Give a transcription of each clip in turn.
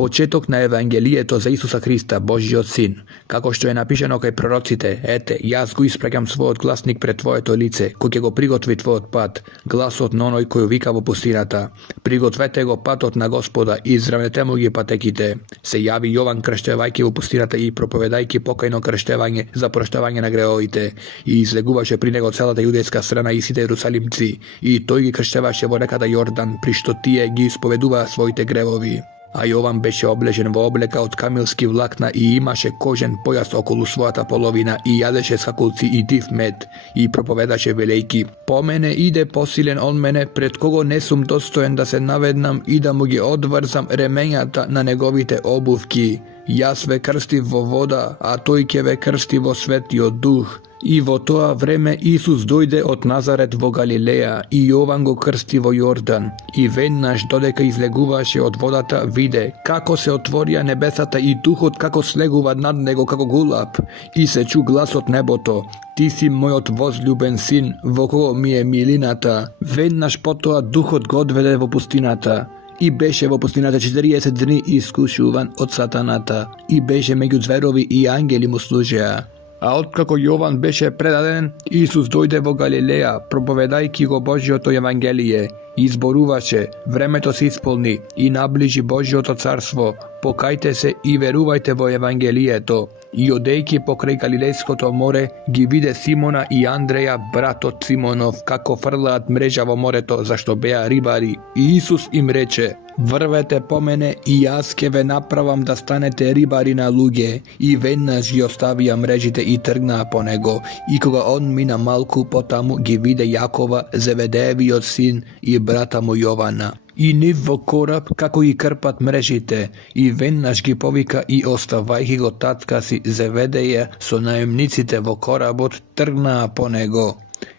Početok na Evangelijeto za Isusa Hrista, Božjot sin. Kako što je napišeno kaj prorocite, ete, jaz go ispragjam svojot glasnik pred tvojeto lice, koji će go prigotvi tvojot pat, glasot na onoj koju vika v pustinata. Prigotvete go patot na Gospoda i zdravnete mu gi patekite. Se javi Jovan krštevajki v pustinata i propovedajki pokajno krštevanje za proštevanje na greovite. I izleguvaše pri nego celata judejska strana i site Jerusalimci. I toj gi krštevaše vo rekada Jordan, pri što tije gi ispoveduva svojite grevovi. A Jovan beše obležen vo obleka od kamilski vlakna i imaše kožen pojas okolo svojata polovina i jadeše skakulci i div med i propovedaše velejki. Po mene ide posilen on mene, pred kogo nesum dostojen da se navednam i da mu gi odvrzam remenjata na negovite obuvki. Ja sve krstiv vo voda, a toj kjeve krstivo svetio duh. I vo toa vreme Isus dojde od Nazaret vo Galileja i Jovan go krsti vo Jordan. I ven naš dodeka izleguvaše od vodata vide, kako se otvorija nebesata i duhot kako sleguva nad nego kako gulap. I se ču glas od neboto, ti si mojot vozljuben sin, vo kogo mi je milinata. Ven naš potoa duhot go odvede vo pustinata. I beše vo pustinata 40 dni iskušuvan od satanata. I beše među zverovi i angeli mu služeja. A otkako Jovan beše predaden, Isus dojde vo Galileja, propovedajki go Božjoto evangelije, i zboruvaše, vreme to se ispolni, i nabliži Božjoto carstvo, pokajte se i veruvajte vo evangelijeto. I odejki pokraj Galilejskoto more, gi vide Simona i Andreja, brato Simonov, kako frlaat mreža vo moreto, zašto beja ribari. I Isus im reče, vrvete po mene i jaz keve napravam da stanete ribari na luge. I ven nas gi ostavija mrežite i trgna po nego. I koga on mi na malku potamu gi vide Jakova, Zevedevijot sin i brata mu Jovana. I niv vo korab kako i krpat mrežite. I ven naš gi povika i ostavajki go tatka si Zevedeje so najemnicite vo korabot trgna po nego.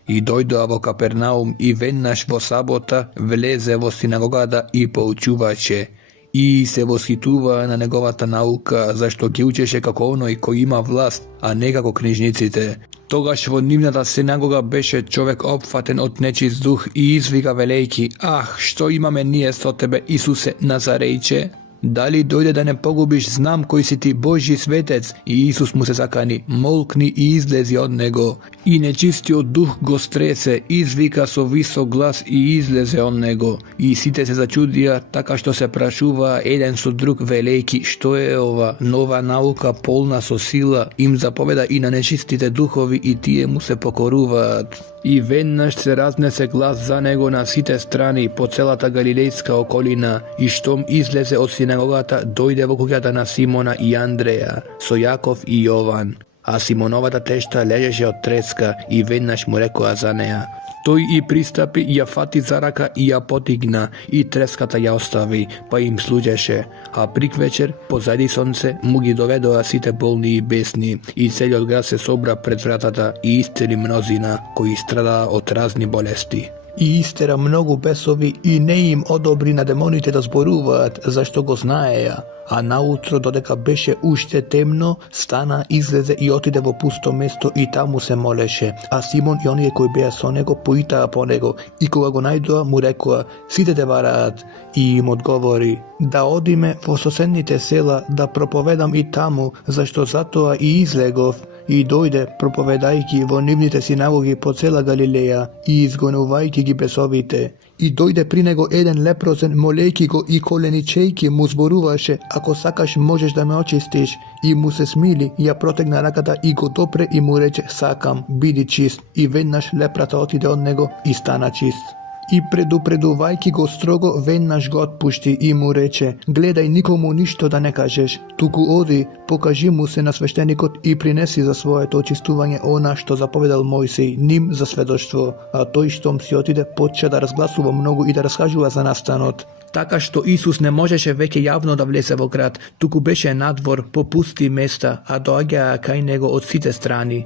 I dojdo vo Kapernaum i ven naš vo sabota vleze vo sinagogada i poučuvaće. I se voshituva na negovata nauka, zašto gi učeše kako onoj koji ima vlast, a ne kako knjižnicite. Togaš vo nivnata sinagoga beše čovek opfaten od nečist duh i izviga velejki, što ima me nijest od tebe, Isuse Nazarejče? Da li dojde da ne pogubiš, znam koji si ti Božji svetec. I Isus mu se zakani, molkni i izlezi od nego. I nečistio duh go strese, izvika so visok glas i izleze od nego. I site se začudija, taka što se prašuva, jedan so drug velejki, što je ova nova nauka polna so sila, im zapoveda i na nečistite duhovi i tije mu se pokoruvat. I ven naš se raznese glas za nego na site strani po celata galilejska okolina i štom izleze od sinagogata dojde vo kugjata na Simona i Andreja, so Jakov i Jovan. A Simonovata tešta ležeše od treska i ven naš mu rekao za neja. Toj i pristapi ja fati zaraka i ja potigna i treskata ja ostavi, pa im sluđeše. A prik večer, pozadi sonce, mugi dovedo a site bolni i besni i celj od grad se sobra pred vratata i isteri mnozina koji strada od razni bolesti. I istera mnogu besovi i ne im odobri na demonite da zboruvat, zašto go znajeja. A nautro dodeka beše ušte temno, stana, izleze i otide vo pusto mesto i tamo se moleše. A Simon i onije koji beja so nego pojita po nego i koga go najdoa mu rekoa, sidete varat. I im odgovori, da odime vo sosednite sela da propovedam i tamo, zašto zatoa i izlegov. I dojde propovedajki vo nivnite sinagogi po cela Galileja i izgonuvajki gi besovite. I dojde pri nego jedan leprozen molejki go i koleničejki mu zboruvaše, ako sakaš možeš da me očistiš. I mu se smili, ja protegna rakata i go dopre i mu reče, sakam, bidi čist. I ven naš leprata otide od nego i stana čist. I preduvajki go strogo ven naš go otpušti i mu reče, gledaj nikomu ništo da ne kažeš, tuku odi, pokaži mu se na sveštenikot i prinesi za svoje to čistuvanje ona što zapovedal Mojsej, nim za svedoštvo, a toj štom si otide poča da razglasuva mnogu i da raskažuva za nastanot. Taka što Isus ne možeše veke javno da vleze vo grad, tuku beše nadvor po pusti mesta, a doaga kaj nego od site strani.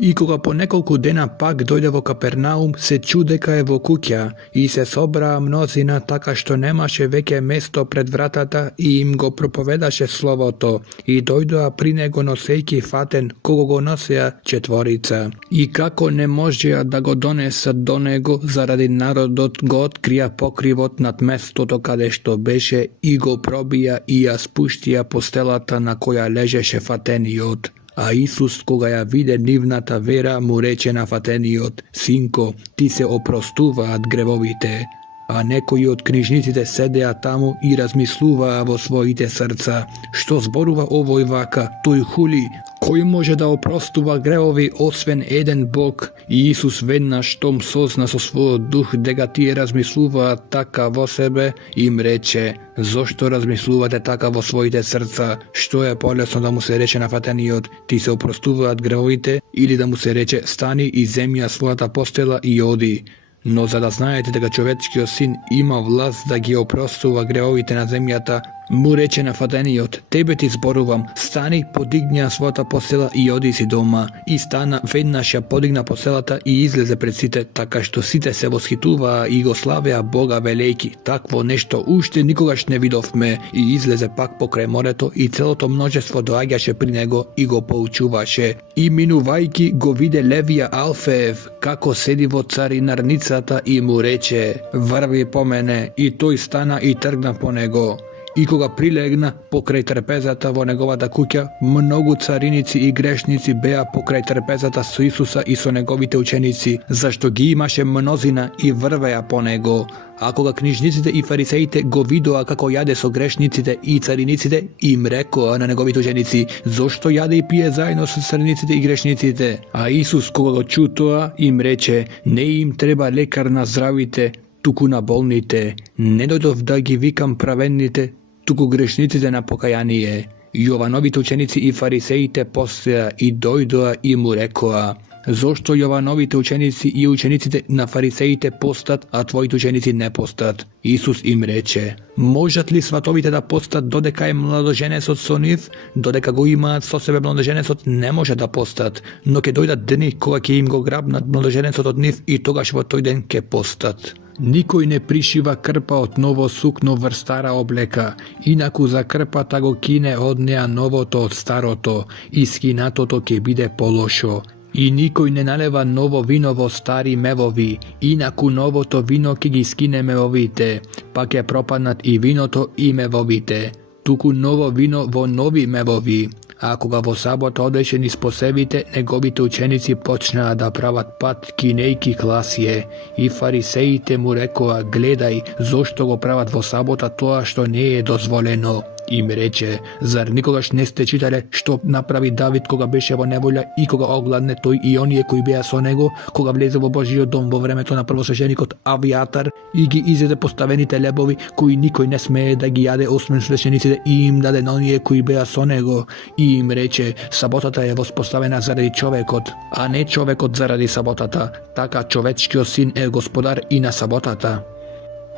И кога по неколку дена пак дојде во Капернаум, се чу дека е во куќа и се собраа мнозина така што немаше веќе место пред вратата и им го проповедаше словото и дојдоа при него носејќи фатен кого го носеа четворица. И како не можеа да го донесат до него заради народот, го открија покривот над местото каде што беше и го пробија и ја спуштија постелата на која лежеше фатениот. А Исус, кога ја виде нивната вера, му рече на фатениот: Синко, ти се опростуваат гревовите. А некои од книжниците седеа таму и размислуваа во своите срца: што зборува овој вака, тој хули, кој може да опростува гревови освен еден Бог? И Исус веднаш штом созна со својот дух дека тие размислуваат така во себе, им рече: зошто размислувате така во своите срца? Што е полесно, да му се рече на фатениот: ти се опростуваат гревовите, или да му се рече: стани и земи ја својата постела и оди? Но за да знаете дека човечкиот син има власт да ги опростува гревовите на земјата, му рече на фатениот: тебе ти зборувам, стани, подигни ја својата постела и оди си дома. И стана, веднаш ја подигна постелата и излезе пред сите, така што сите се восхитуваа и го славеа Бога велејки: такво нешто уште никогаш не видовме. И излезе пак покрај морето и целото множество доаѓаше при него и го поучуваше. И минувајќи го виде Левија Алфеев како седи во царинарницата и му рече: врви по мене. И тој стана и тргна по него. И кога прилегна покрај трпезата во неговата куќа, многу цариници и грешници беа покрај трпезата со Исуса и со неговите ученици, зашто ги имаше мнозина и врвеа по него. А кога книжниците и фарисеите го видоа како јаде со грешниците и цариниците, им рекоа на неговите ученици: зошто јаде и пие заедно со цариниците и грешниците? А Исус, кога го чу тоа, им рече: не им треба лекар на здравите, туку на болните. Не дојдов да ги викам праведните, туку грешниците на покаяние. Јовановите ученици и фарисеите постоја и дојдоа и му рекоа: зошто Јовановите ученици и учениците на фарисеите постат, а твоите ученици не постат? Исус им рече: можат ли сватовите да постат додека е младоженецот со нив? Додека го имаат со себе младоженецот, не може да постат, но ќе дојдат дни кога ќе им го грабнат младоженецот од нив и тогаш во тој ден ќе постат. Никој не пришива крпа од ново сукно врз стара облека, инаку за крпата го кине од неа новото од старото, и скинатото ќе биде полошо. И никој не налева ново вино во стари мевови, инаку новото вино ќе ги скине мевовите, па ќе пропаднат и виното и мевовите. Туку ново вино во нови мевови. А кога во сабота одеше низ посевите, неговите ученици почнаа да прават пат кинејки класие. И фарисеите му рекоа: гледај, зошто го прават во сабота тоа што не е дозволено? Им рече: зар никогаш не сте читале што направи Давид кога беше во неволја и кога огладне тој и оние кои беа со него, кога влезе во Божиот дом во времето на првосвещеникот Авиатар и ги изеде поставените лебови кои никој не смее да ги јаде освен свещениците и им даде на оние кои беа со него? И им рече: саботата е воспоставена заради човекот, а не човекот заради саботата. Така човечкиот син е господар и на саботата.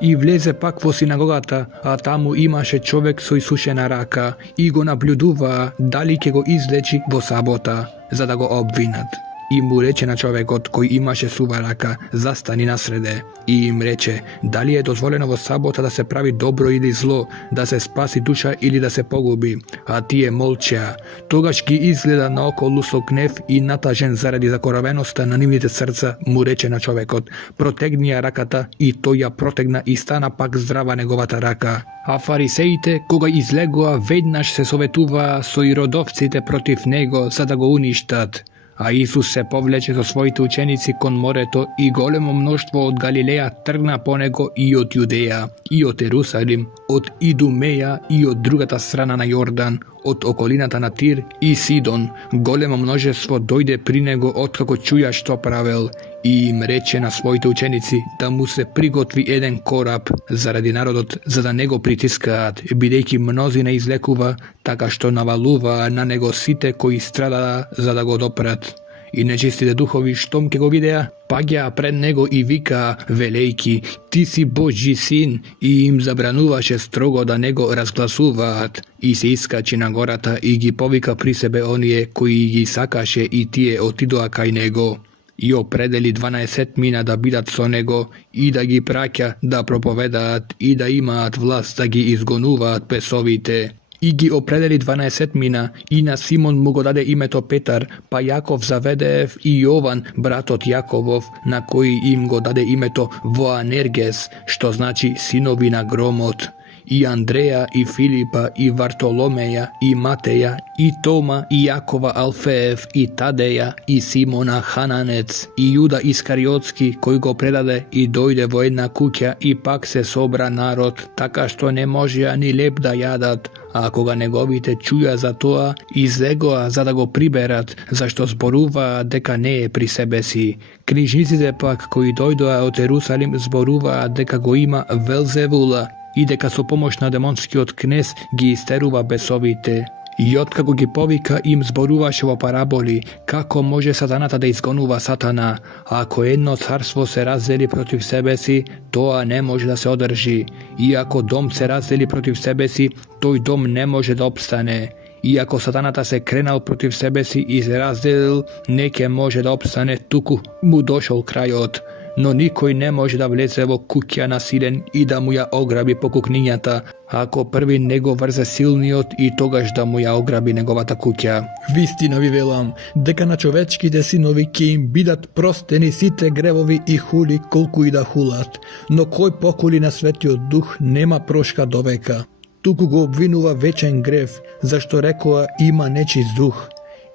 И влезе пак во синагогата, а таму имаше човек со исушена рака и го наблюдуваа дали ќе го излечи во сабота, за да го обвинат. И му рече на човекот кој имаше сува рака: застани насреде. И им рече: дали е дозволено во сабота да се прави добро или зло, да се спаси душа или да се погуби? А тие молчеа. Тогаш ги изгледа наоколу со гнев и натажен заради закоравеноста на нивните срца, му рече на човекот: протегни ја раката, и тој ја протегна и стана пак здрава неговата рака. А фарисеите, кога излегоа, веднаш се советуваа со иродовците против него за да го уништат. А Исус се повлече со своите ученици кон морето и големо мноштво од Галилеја тргна по него и од Јудеја, и од Ерусалим, од Идумеја и од другата страна на Јордан, од околината на Тир и Сидон. Големо множество дојде при него откако чуја што правел, и им рече на своите ученици да му се приготви еден кораб заради народот, за да не го притискаат, бидејќи мнозина излекува, така што навалуваа на него сите кои страдаа за да го допрат. i nečistite duhovi štom ke go videa, pagja pred него i vika velejki, ti si Božji sin, i im zabranуваše strogo da него razglasuvat, i se iskači na gorata i gi povika pri sebe onije koji gi sakaše i tije otidoa kaj него. I opredeli 12 mina da bidat so него i da gi praća da propovedat i da imat vlast da gi izgonuvat pesovite. I gi opredeli 12 mina i na Simon mu go dade imeto Petar, pa Jakov zavedev i Jovan, brat od Jakovov, na koji im go dade imeto Boanerges, što znači sinovi na gromot. I Andreja, i Filipa, i Vartolomeja, i Mateja, i Toma, i Jakova Alfeev, i Tadeja, i Simona Hananec, i Juda Iskariotski, koji go predade i dojde vo jedna kuća i pak se sobra narod, taka što ne može ni lep da jadat, a ako ga negovite čuja za toa, iz egoa za da go priberat, zašto zboruva deka ne je pri sebe si. Knjižnicite pak koji dojdoa od Jerusalim zboruva deka go ima Velzevula, i deka su pomoćna demonski od knez gi isteruva besovite. I otkako gi povika im zboruvaše o paraboli, kako može satanata da izgonuva satana, a ako jedno carstvo se razdeli protiv sebe si, toa ne može da se održi. I ako dom se razdeli protiv sebe si, toj dom ne može da opstane. I ako satanata se krenal protiv sebe si i se razdelil, neke može da opstane, tuku mu došao kraj od. No nikoj ne može da vleze vo kuća nasilen i da mu ja ograbi pokukninjata, ako prvi nego vrze silniot i togaž da mu ja ograbi negovata kuća. Vistina vi velam, дека на човечките синови ќе им бидат простени сите гревови и хули колку и да хулат, но кој покули на Светиот Дух нема прошка до века. Туку го обвинува вечен грев, зашто рекоа има нечист дух.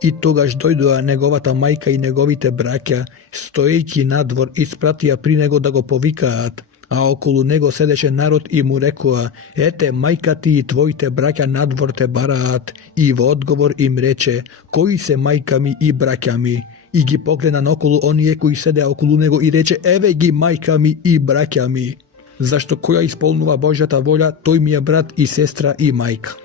И тогаш дојдоа неговата мајка и неговите браќа, стоејќи надвор, испратија при него да го повикаат, а околу него седеше народ и му рекоа, ете, мајка ти и твоите браќа надвор те бараат, и во одговор им рече, кои се мајка ми и браќа ми? И ги погледна наоколу оние кои седеа околу него и рече, еве ги мајка ми и браќа ми. Зашто која исполнува Божјата волја, тој ми е брат и сестра и мајка.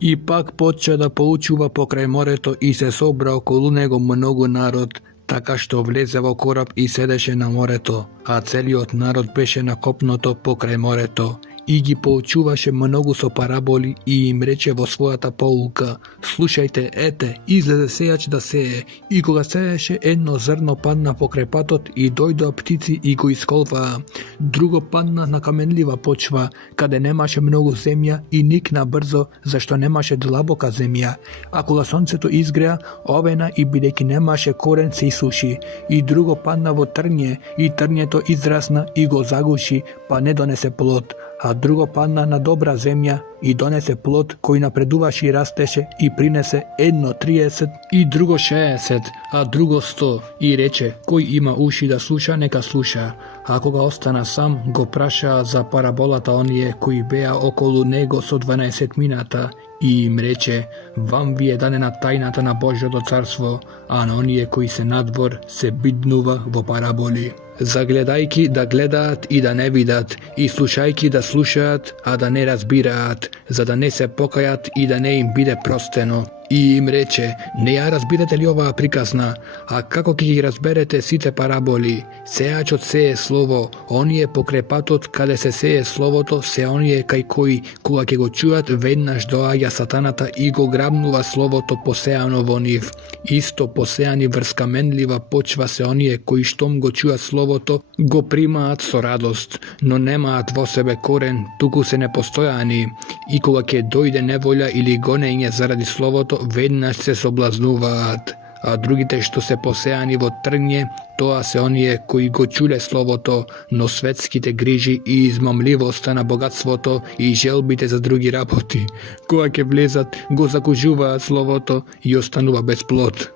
I pak počeo da poučuva pokraj morето i se sobra okolo него mnogo narod, така što влезе во кораб и седеше на морето, а целиот народ беше на копното покрај морето. И ги поучуваше многу со параболи и им рече во својата поука, слушајте, ете, излезе сејач да сее, и кога сееше едно зрно падна покрај патот и дојдоа птици и го исколваа. Друго падна на каменлива почва, каде немаше многу земја и никна брзо, зашто немаше длабока земја. А кога сонцето изгреа, овена и бидејќи немаше корен се исуши. И друго падна во трње, и трњето израсна и го загуши, па не донесе плод. А друго падна на добра земја и донесе плод кој напредуваше и растеше и принесе едно 30 и друго 60, а друго 100 и рече, кој има уши да слуша, нека слуша. А кога остана сам, го праша за параболата оние кои беа околу него со 12 мината и им рече, вам ви е дадена тајната на Божјото царство, а на оние кои се надвор се биднува во параболи. Загледајки да гледаат и да не видат, и слушајки да слушаат, а да не разбираат, за да не се покајат и да не им биде простено. И им рече, не ја разбирате ли оваа приказна, а како ќе ги разберете сите параболи? Сејачот сее слово, оние покрај патот каде се сее словото, се оние кај кои, кога ќе го чујат, веднаш доаѓа сатаната и го грабнува словото посеано во нив. Исто посеани врз каменлива почва се оние кои штом го чујат словото, го примаат со радост, но немаат во себе корен, туку се непостојани, и кога ќе дојде неволја или гонење заради словото, веднаш се соблазнуваат. А другите што се посеани во трње, тоа се оние кои го чуле словото, но светските грижи и измамливоста на богатството и желбите за други работи, кога ќе влезат, го закужуваат словото и останува без плод.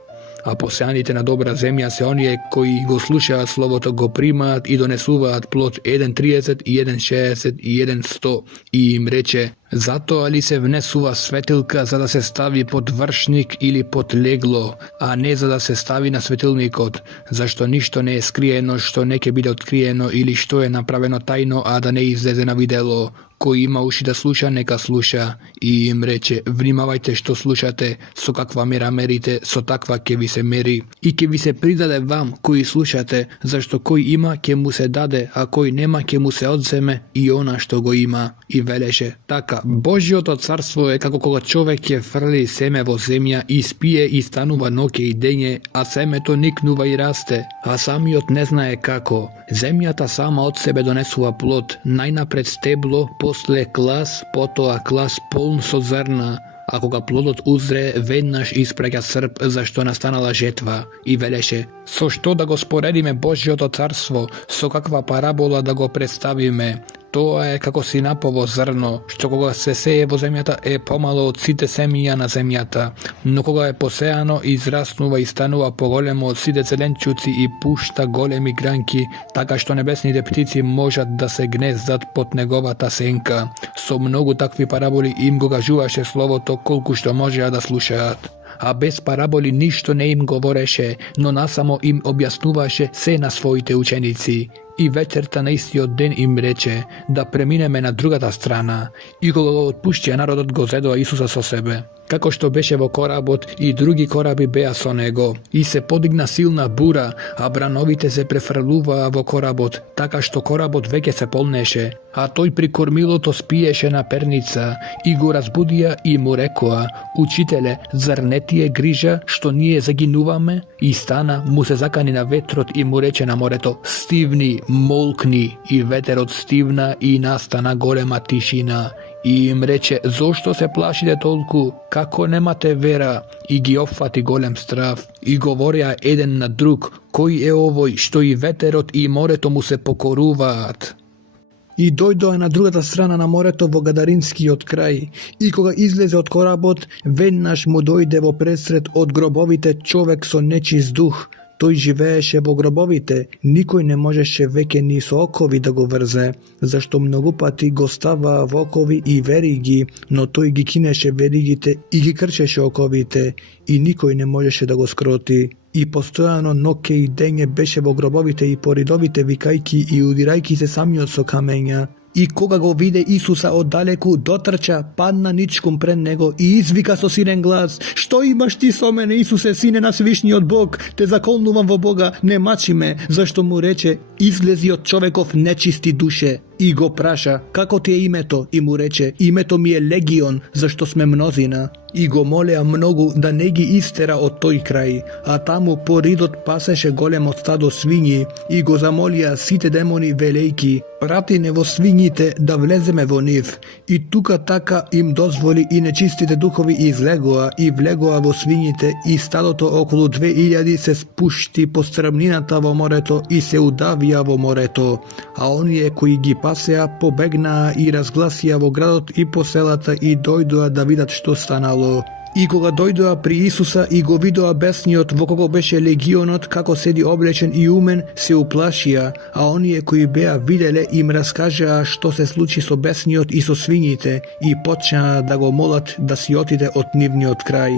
А посеаните на добра земја се оние кои го слушаат словото, го примаат и донесуваат плод 1,30 и 1,60 и 1,100. И им рече, затоа ли се внесува светилка за да се стави под вршник или под легло, а не за да се стави на светилникот, зашто ништо не е скриено што не ќе биде откриено или што е направено тајно, а да не излезе на видело. Кој има уши да слуша, нека слуша. И им рече, внимавајте што слушате, со каква мера мерите, со таква ќе ви се мери. И ќе ви се придаде вам, кои слушате, зашто кој има, ќе му се даде, а кој нема, ќе му се одземе и она што го има. И велеше, така, Божјото царство е како кога човек ќе фрли семе во земја и спие и станува ноќе и дење, а семето никнува и расте, а самиот не знае како. Земјата сама од себе донесува плод, најнапред стебло, после клас, потоа клас полн со зрна, а кога плодот узре, веднаш испраќа срп, зашто настанала жетва. И велеше, со што да го споредиме Божјото царство, со каква парабола да го представиме? Тоа е како синапово зрно, што кога се сее во земјата е помало од сите семиња на земјата, но кога е посеано израснува и станува поголемо од сите зеленчуци и пушта големи гранки, така што небесните птици можат да се гнездат под неговата сенка. Со многу такви параболи им го кажуваше словото колку што можеа да слушаат. А без параболи ништо не им говореше, но насамо им објаснуваше се на своите ученици. И вечерта на истиот ден им рече да преминеме на другата страна. И кога го отпуштија народот, го зедоа Исуса со себе. Како што беше во коработ, и други кораби беа со него. И се подигна силна бура, а брановите се префрлуваа во коработ, така што коработ веќе се полнеше. А тој при кормилото спиеше на перница, и го разбудија и му рекоа, Учителе, зар не ти е грижа што ние загинуваме? И стана, му се закани на ветрот и му рече на морето, Стивни, молкни, и ветерот стивна и настана голема тишина. И им рече, зошто се плашите толку, како немате вера? И ги опфати голем страв. И говореа еден на друг, кој е овој, што и ветерот и морето му се покоруваат? И дојдоа на другата страна на морето во Гадаринскиот крај. И кога излезе од коработ, веднаш му дојде во пресред од гробовите човек со нечист дух. Тој живееше во гробовите, никој не можеше веќе ни со окови да го врзе, зашто многу пати го ставаа во окови и вериги, но тој ги кинеше веригите и ги крчеше оковите, и никој не можеше да го скроти. И постојано ноќе и дење беше во гробовите и поридовите викајки и удирајки се самиот со камења. И кога го виде Исуса оддалеку, дотрча, падна ничком пред него и извика со силен глас, Што имаш ти со мене, Исусе, сине на свишниот Бог? Те заколнувам во Бога, не мачи ме, зашто му рече, излези од човеков нечисти душе. И го праша, како ти е името? И му рече, името ми е Легион, зашто сме мнозина. И го молеа многу да не ги истера од тој крај, а таму по ридот пасеше големо стадо свињи и го замолија сите демони велејки, прати не во свињите да влеземе во нив. И тука така им дозволи и нечистите духови излегоа и влегоа во свињите и стадото околу 2000 се спушти по стрмнината во морето и се удавија во морето, а оние кои ги пасеа побегнаа и разгласија во градот и по селата и дојдоа да видат што станало. И кога дојдоа при Исуса и го видоа бесниот во кого беше легионот, како седи облечен и умен, се уплашија, а оние кои беа виделе им раскажаа што се случи со бесниот и со свињите и почнаа да го молат да си отиде од нивниот крај.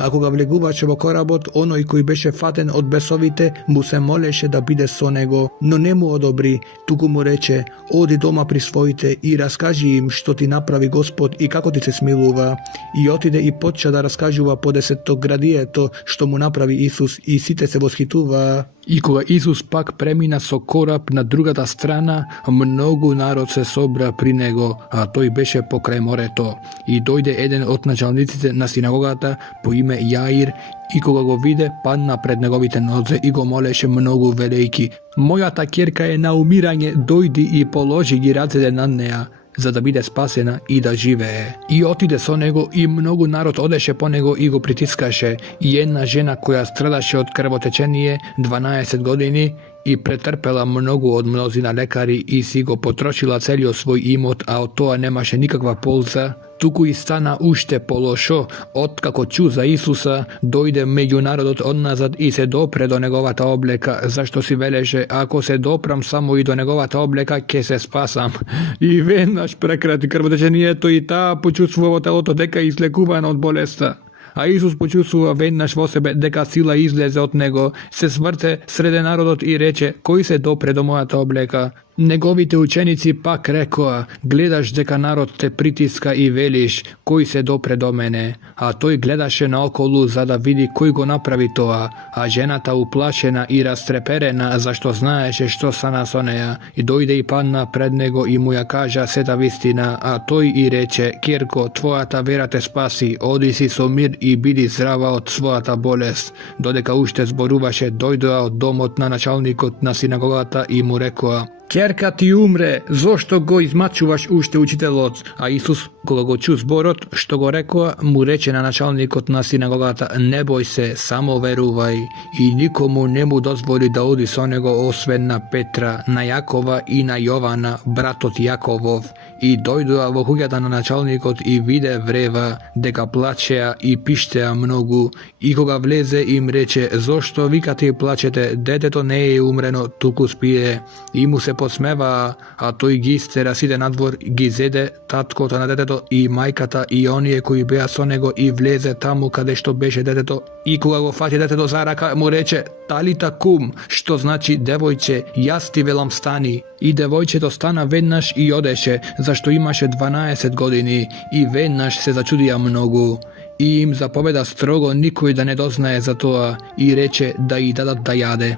А кога влегуваше во коработ, оној кој беше фатен од бесовите, му се молеше да биде со него, но не му одобри, туку му рече, оди дома при своите и раскажи им што ти направи Господ и како ти се смилува. И отиде и почна да раскажува по 10 градието што му направи Исус и сите се восхитуваа. И кога Исус пак премина со кораб на другата страна, многу народ се собра при него, а тој беше покрај морето. И дојде еден од началниците на синагогата по име Јаир, и кога го виде, падна пред неговите нозе и го молеше многу велејки, Мојата ќерка е на умирање, дојди и положи ги рацете на неа, за да биде спасена и да живее. И отиде со него и многу народ одеше по него и го притискаше. И една жена која страдаше од крвотечение 12 години и претрпела многу од мнозина лекари и си го потрошила целиот свој имот, а од тоа немаше никаква полза, туку и стана уште полошо, откако чу за Исуса, дојде меѓу народот одназад и се допре до неговата облека, зашто си велеше, ако се допрам само и до неговата облека, ќе се спасам. И веднаш прекрати крвотечението и таа почувствува во телото дека излекувана од болеста. А Исус почувствува веднаш во себе дека сила излезе од него, се сврте среде народот и рече, кој се допре до мојата облека? Неговите ученици пак рекоа: гледаш дека народ те притиска и велиш, кој се допре до мене, а тој гледаше наоколу за да види кој го направи тоа, а жената уплашена и растреперена, зашто знаеше што стана со неа, и дојде и падна пред него и му ја кажа сета вистина, а тој и рече: ќерко, твојата вера те спаси, оди си со мир и биди здрава од својата болест. Додека уште зборуваше, дојдоа од домот на началникот на синагогата и му рекоа: ќерка ти умре, зошто го измачуваш уште учителот? А Исус, кога го чу зборот што го рекоа, му рече на началникот на синагогата: не бој се, само верувај. И никому не му дозволи да оди со него освен на Петра, на Јакова и на Јована, братот Јаковов. И дојдоа во куќата на началникот и виде врева, дека плачеа и пиштеа многу. И кога влезе им рече: зошто викате и плачете, детето не е умрено, туку спие. И му се посмеваа, а тој ги истера сите надвор, ги зеде таткото на детето и мајката и оние кои беа со него и влезе таму каде што беше детето. И кога го фати детето за рака, му рече: талита кум, што значи девојче, јас ти велам стани. И девојчето стана веднаш и одеше, зашто имаше 12 години, и веднаш се зачудија многу. И им заповеда строго никој да не дознае за тоа, и рече да и дадат да јаде.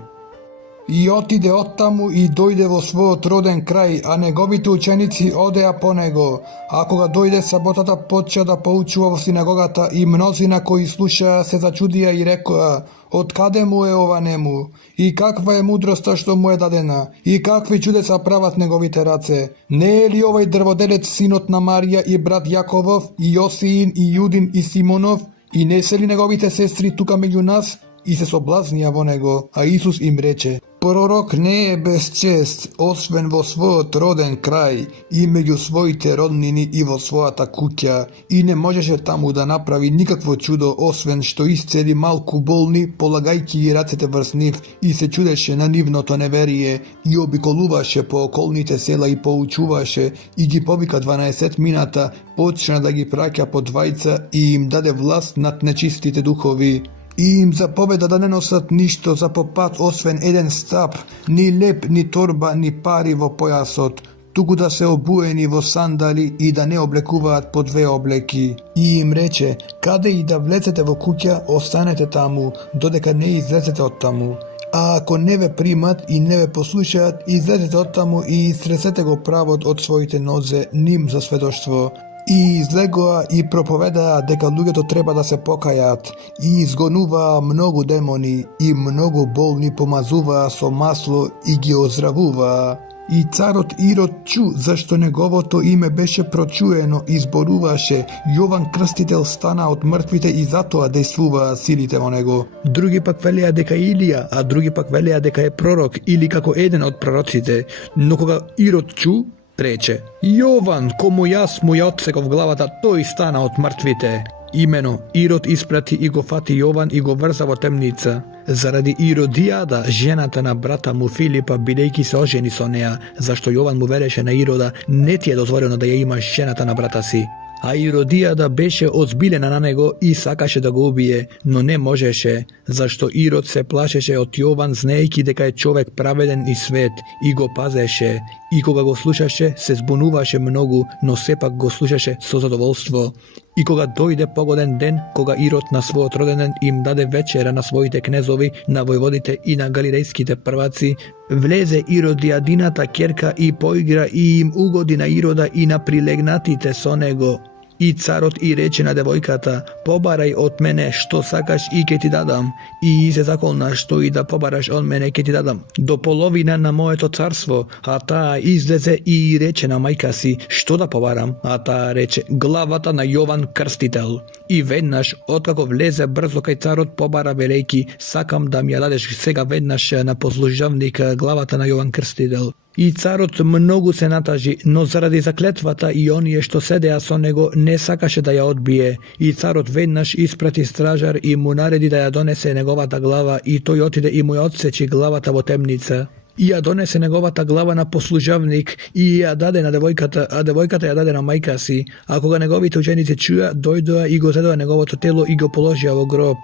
И отиде оттаму и дојде во својот роден крај, а неговите ученици одеа по него. А кога дојде саботата, почна да поучува во синагогата и мнозина кои слушаа се зачудија и рекоа: од каде му е ова нему? И каква е мудроста што му е дадена? И какви чудеса прават неговите раце? Не е ли овој дрводелец синот на Марија и брат Јаковов, и Јосиин, и Јудин, и Симонов? И не се ли неговите сестри тука меѓу нас? И се соблазнија во него, а Исус им рече: пророк не е без чест, освен во својот роден крај и меѓу своите роднини и во својата куќа, и не можеше таму да направи никакво чудо, освен што исцели малку болни, полагајќи ги рацете врз нив, и се чудеше на нивното неверие, и обиколуваше по околните села и поучуваше, и ги повика 12 мината, почна да ги праќа по двајца и им даде власт над нечистите духови. И им заповеда да не носат ништо за по пат, освен еден стап, ни леп, ни торба, ни пари во појасот, туку да се обуени во сандали и да не облекуваат по 2 облеки. И им рече: каде и да влезете во куќа, останете таму, додека не излезете од таму. А ако не ве примат и не ве послушаат, излезете од таму и истресете го правот од своите нозе ним за сведоштво. И излегоа и проповедаа дека луѓето треба да се покајат, и изгонуваа многу демони, и многу болни помазуваа со масло и ги оздравуваа. И царот Ирод чу зашто неговото име беше прочуено и зборуваше: Јован Крстител стана од мртвите и затоа дејствуваа силите во него. Други пак велеа дека Илија, а други пак велеа дека е пророк или како еден од пророците. Но кога Ирод чу, рече: Јован, кому јас му ја отсеков главата, тој стана од мртвите. Имено, Ирод испрати и го фати Јован и го врза во темница. Заради Иродијада, жената на брата му Филипа, бидејќи се ожени со неа, зашто Јован му велеше на Ирода: не ти е дозволено да ја имаш жената на брата си. А Иродијада беше озбилена на него и сакаше да го убие, но не можеше, зашто Ирод се плашеше од Јован, знаејќи дека е човек праведен и свет, и го пазеше. И кога го слушаше, се збунуваше многу, но сепак го слушаше со задоволство. И кога дојде погоден ден, кога Ирод на својот роденден им даде вечера на своите кнезови, на војводите и на галилејските прваци, влезе Иродијадината ќерка и поигра и им угоди на Ирода и на прилегнатите со него. И царот и рече на девојката: побарај од мене што сакаш и ќе ти дадам. И се заколна што и да побараш од мене ќе ти дадам до половина на моето царство. А таа излезе и рече на мајка си: што да побарам? А таа рече: главата на Јован Крстител. И веднаш, откако влезе брзо кај царот, побара велејки: сакам да ми ја дадеш сега веднаш на послужавник главата на Јован Крстител. И царот многу се натажи, но заради заклетвата и оние што седеа со него не сакаше да ја одбие. И царот веднаш испрати стражар и му нареди да ја донесе неговата глава, и тој отиде и му ја отсечи главата во темница. И ја донесе неговата глава на послужавник и ја даде на девојката, а девојката ја даде на мајка си. А кога неговите ученици чуја, дојдоа и го зедоа неговото тело и го положија во гроб.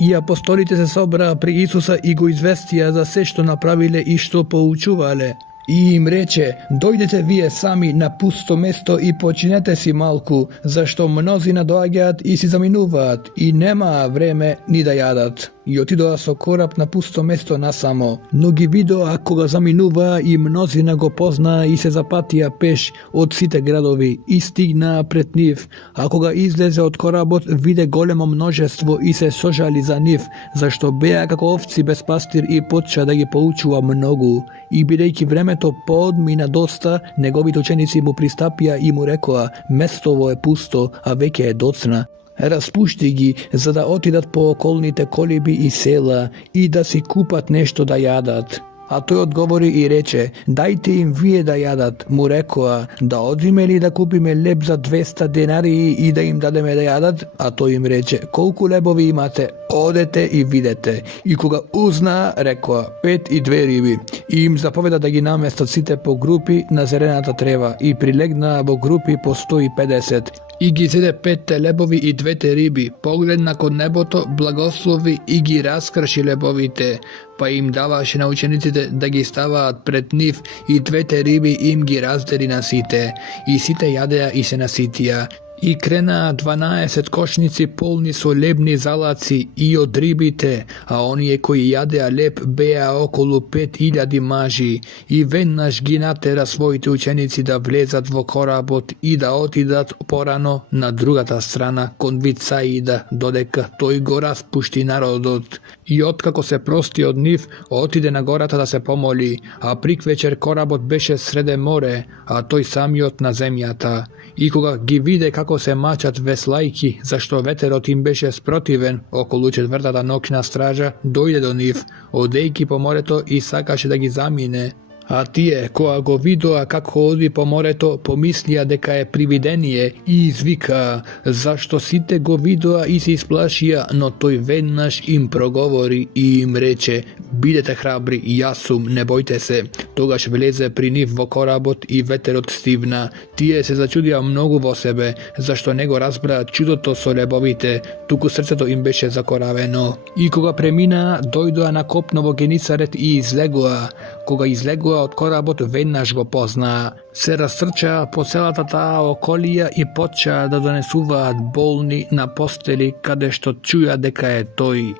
И апостолите се собраа при Исуса и го известија за се што направиле и што поучувале. И им рече, дојдете вие сами на пусто место и починете си малку, зашто мнозина доаѓаат и си заминуваат, и нема време ни да јадат. И отидоа со кораб на пусто место насамо, но ги видоа кога заминуваа и мнозина го познаа и се запатија пеш од сите градови и стигнаа пред нив, а кога излезе од коработ виде големо множество и се сожали за нив, зашто беа како овци без пастир и почна да ги поучува многу. И бидејќи времето поодмина доста, неговите ученици му пристапија и му рекоа, местово е пусто, а веќе е доцна. Распушти ги, за да отидат по околните колиби и села и да си купат нешто да јадат. А тој одговори и рече, дајте им вие да јадат. Му рекоа, да одиме ли да купиме леб за 200 денари и да им дадеме да јадат? А тој им рече, колку лебови имате? Одете и видете. И кога узнаа, рекоа, 5 и 2 риби. И им заповеда да ги наместат сите по групи на зелената трева и прилегнаа во групи по 150. И ги зеде 5 лебови и 2 риби, погледна кон небото, благослови и ги раскрши лебовите, па им даваше на учениците да ги ставаат пред нив и 2 риби им ги раздели на сите, и сите јадеа и се наситија. И кренаа 12 кошници полни со лебни залаци и од рибите, а оние кои јадеа леб беа околу 5000 мажи. И веднаш ги натера своите ученици да влезат во коработ и да отидат порано на другата страна кон Вицаида, додека тој го распушти народот. И откако се прости од нив, отиде на гората да се помоли, а приквечер коработ беше среде море, а тој самиот на земјата. И кога ги виде како се мачат веслајки, зашто ветерот им беше спротивен околу 4-та ноќна стража, дојде до нив, одејќи по морето и сакаше да ги замине. А тие, кога го видоа како оди по морето, помислија дека е привидение и извикаа, зашто сите го видоа и се исплашија, но тој веднаш им проговори и им рече, бидете храбри, јас сум, не бојте се. Тогаш влезе при нив во коработ и ветерот стивна. Тие се зачудија многу во себе, зашто не го разбраа чудото со лебовите, туку срцето им беше закоравено. И кога преминаа, дојдоа на копно во Генисарет и излегоа. Кога излегоа од коработ, веднаш го познаа. Се растрчаа по целата таа околија и почаа да донесуваат болни на постели каде што чуја дека е тој.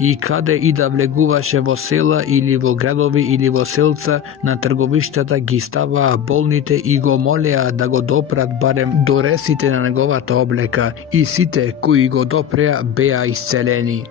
И каде и да влегуваше во села или во градови или во селца, на трговиштата ги ставаа болните и го молеа да го допрат барем до ресите на неговата облека, и сите кои го допреа беа исцелени.